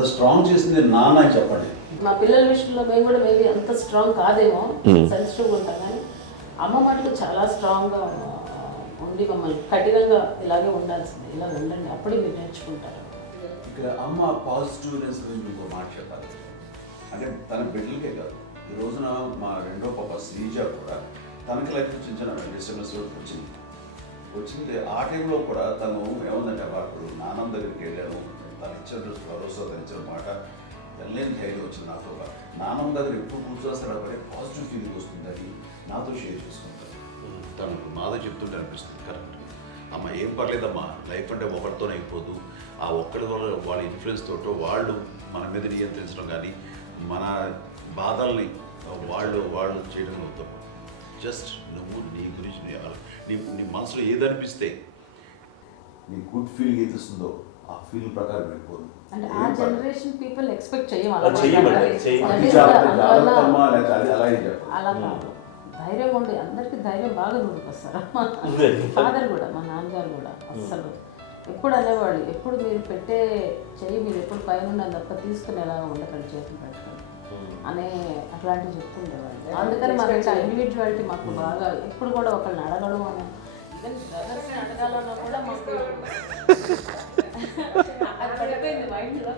అంత స్ట్రాంగ్ చేసింది నాన్న చెప్పండి. మా పిల్లల విషయంలో మేము కూడా మేబీ అంత స్ట్రాంగ్ కాదేమో, సెన్సిటివ్గా ఉంటాం, కానీ అమ్మ మటుకు చాలా స్ట్రాంగ్గా ఉండి మమ్మల్ని కఠినంగా ఇలాగే ఉండాల్సింది, ఇలా ఉండండి అప్పుడే మీరు నేర్చుకుంటారు. ఇక్కడ అమ్మ పాజిటివ్నెస్ గురించి మీకు మాట చెప్పాలి. అంటే తన బిడ్డలకే కాదు, ఈ రోజున మా రెండో పాప శ్రీజ కూడా తనకి లైఫ్ చిన్న చిన్న ఎస్ఎంఎస్ వచ్చింది. ఆ టైంలో కూడా తను ఏముందంటే అప్పుడు నాన్న దగ్గరికి వెళ్ళాను, తను ఇచ్చిన భరోసా, తను ఇచ్చిన మాట వెళ్ళలేని ధైర్యం వచ్చింది నాతో. నాన్నమ్మ దగ్గర ఎప్పుడు కూర్చోస్తాడు అప్పుడే పాజిటివ్ ఫీలింగ్ వస్తుందని నాతో షేర్ చేసుకుంటాను. తను మాతో చెప్తుంటే అనిపిస్తుంది కరెక్ట్ అమ్మ, ఏం పర్లేదమ్మా, లైఫ్ అంటే ఒకరితోనే అయిపోదు, ఆ ఒక్కరి వల్ల వాళ్ళ ఇన్ఫ్లుయెన్స్ తోటో వాళ్ళు మన మీద నియంత్రించడం కానీ మన బాధల్ని వాళ్ళు చేయడం అవుతాం. జస్ట్ నువ్వు నీ గురించి నీ మనసులో ఏదనిపిస్తే నీ గుడ్ ఫీలింగ్ ఏది వస్తుందో ఆ ఫీల్ ప్రకారం వెళ్ళిపోదు. అంటే ఆ జనరేషన్ పీపుల్ ఎక్స్పెక్ట్ చేయం అలా కాదు, ధైర్యం ఉండి అందరికి ధైర్యం బాగా నూరుకొస్తారు. ఫాదర్ కూడా, మా నాన్నగారు కూడా అస్సలు ఎప్పుడు అనేవాళ్ళు, ఎప్పుడు మీరు పెట్టే చెయ్యి మీరు ఎప్పుడు పైన ఉండాలి తప్ప తీసుకునేలా ఉండకండి, చేతులు పెట్టుకొని అనే అట్లాంటివి చెప్తుండేవాళ్ళు. అందుకని మాకు ఇంకా ఇండివిజువాలిటీ మాకు బాగా, ఎప్పుడు కూడా ఒకళ్ళని అడగడం అని, ఈవెన్ బ్రదర్స్ని అడగాలన్నా కూడా మాకు అది పడిపోయింది మైండ్లో.